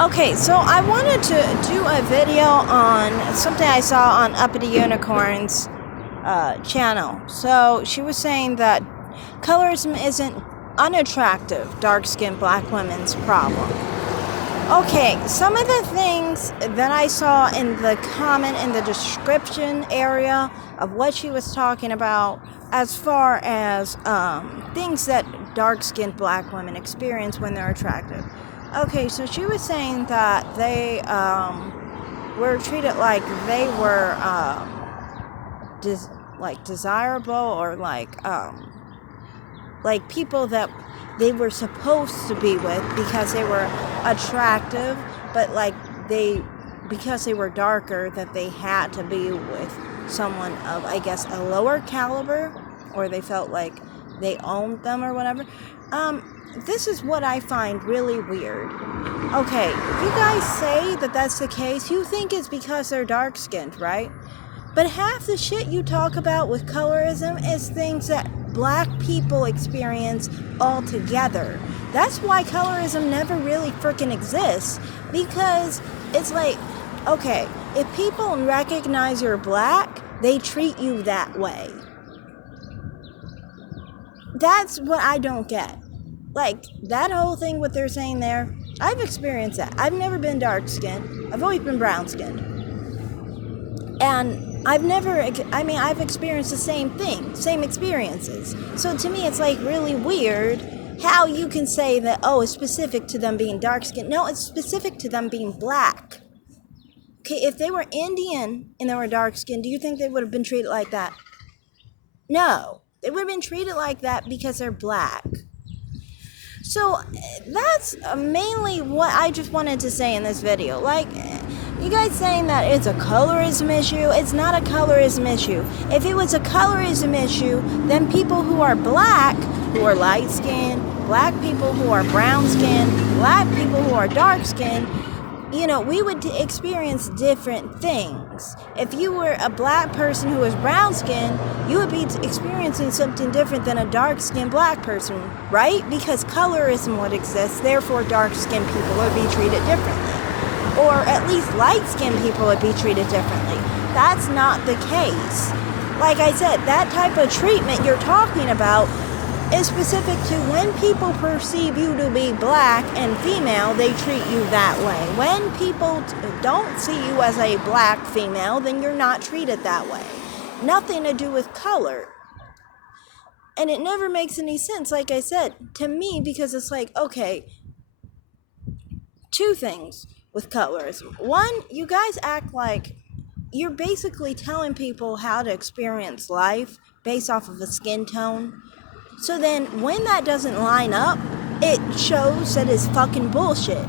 Okay, so I wanted to do a video on something I saw on Uppity Unicorn's channel. So she was saying that colorism isn't unattractive dark-skinned black women's problem. Okay, some of the things that I saw in the comment in the description area of what she was talking about as far as things that dark-skinned black women experience when they're attractive. Okay, so she was saying that they were treated like they were desirable, or like people that they were supposed to be with because they were attractive, but because they were darker, that they had to be with someone of, I guess, a lower caliber, or they felt like they owned them or whatever. This is what I find really weird. Okay, if you guys say that that's the case, you think it's because they're dark-skinned, right? But half the shit you talk about with colorism is things that black people experience altogether. That's why colorism never really freaking exists, because it's like, okay, if people recognize you're black, they treat you that way. That's what I don't get. Like, that whole thing, what they're saying there, I've experienced that. I've never been dark-skinned. I've always been brown-skinned. And I've experienced the same thing, same experiences. So to me, it's like really weird how you can say that, oh, it's specific to them being dark-skinned. No, it's specific to them being black. Okay, if they were Indian and they were dark-skinned, do you think they would have been treated like that? No, they would have been treated like that because they're black. So that's mainly what I just wanted to say in this video. Like, you guys saying that it's a colorism issue, it's not a colorism issue. If it was a colorism issue, then people who are black, who are light-skinned, black people who are brown-skinned, black people who are dark-skinned, we would experience different things. If you were a black person who was brown-skinned, you would be experiencing something different than a dark-skinned black person, right? Because colorism would exist, therefore dark-skinned people would be treated differently. Or at least light-skinned people would be treated differently. That's not the case. Like I said, that type of treatment you're talking about is specific to when people perceive you to be black and female, they treat you that way. When people don't see you as a black female, then you're not treated that way. Nothing to do with color. And it never makes any sense, like I said, to me, because it's like, okay, two things with colorism. One, you guys act like you're basically telling people how to experience life based off of a skin tone. So then, when that doesn't line up, it shows that it's fucking bullshit.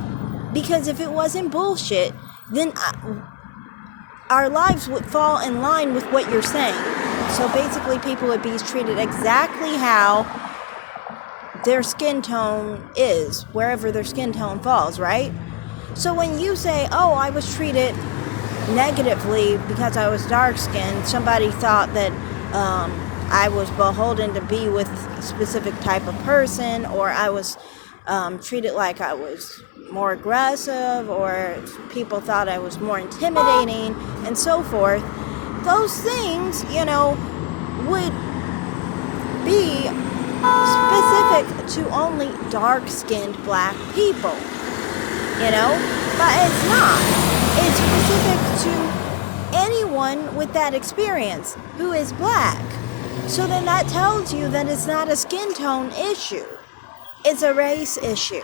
Because if it wasn't bullshit, then our lives would fall in line with what you're saying. So basically, people would be treated exactly how their skin tone is, wherever their skin tone falls, right? So when you say, oh, I was treated negatively because I was dark-skinned, somebody thought that I was beholden to be with a specific type of person, or I was treated like I was more aggressive, or people thought I was more intimidating, and so forth. Those things, would be specific to only dark-skinned black people, but it's not. It's specific to anyone with that experience who is black. So then that tells you that it's not a skin tone issue. It's a race issue,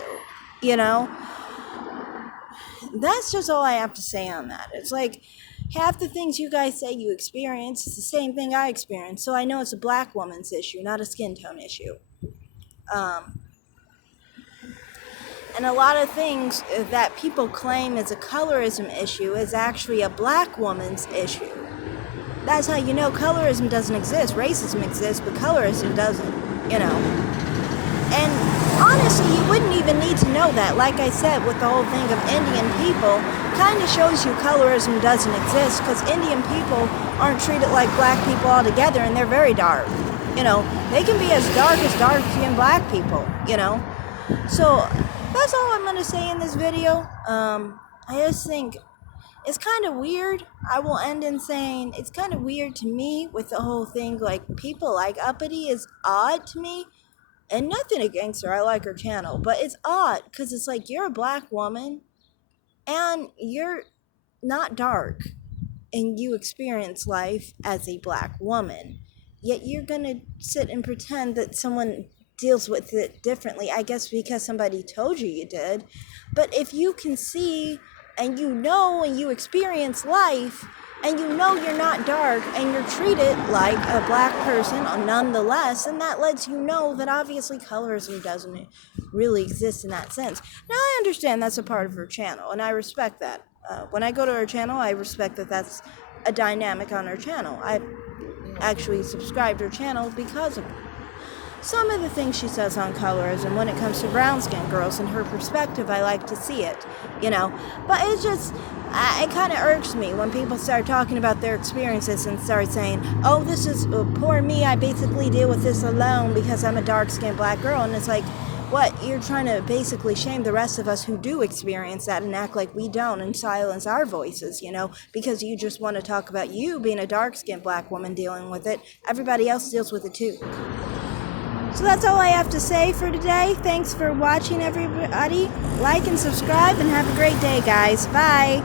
That's just all I have to say on that. It's like, half the things you guys say you experience is the same thing I experience. So I know it's a black woman's issue, not a skin tone issue. And a lot of things that people claim is a colorism issue is actually a black woman's issue. That's how you know colorism doesn't exist. Racism exists, but colorism doesn't, And honestly, you wouldn't even need to know that. Like I said, with the whole thing of Indian people, kind of shows you colorism doesn't exist, because Indian people aren't treated like black people altogether, and they're very dark. They can be as dark-skinned black people, So that's all I'm gonna say in this video. I just think it's kind of weird. I will end in saying it's kind of weird to me with the whole thing. Like, people like Uppity is odd to me. And nothing against her. I like her channel. But it's odd because it's like, you're a black woman and you're not dark. And you experience life as a black woman. Yet you're going to sit and pretend that someone deals with it differently. I guess because somebody told you did. But if you can see and you know and you experience life and you know you're not dark and you're treated like a black person nonetheless, and that lets you know that obviously colorism doesn't really exist in that sense. Now, I understand that's a part of her channel, and I respect that. When I go to her channel, I respect that that's a dynamic on her channel. I actually subscribed to her channel because of some of the things she says on colorism when it comes to brown-skinned girls. In her perspective, I like to see it, But it just, it kind of irks me when people start talking about their experiences and start saying, oh, this is poor me, I basically deal with this alone because I'm a dark-skinned black girl. And it's like, what? You're trying to basically shame the rest of us who do experience that and act like we don't and silence our voices, because you just want to talk about you being a dark-skinned black woman dealing with it. Everybody else deals with it too. So that's all I have to say for today. Thanks for watching, everybody. Like and subscribe, and have a great day, guys. Bye.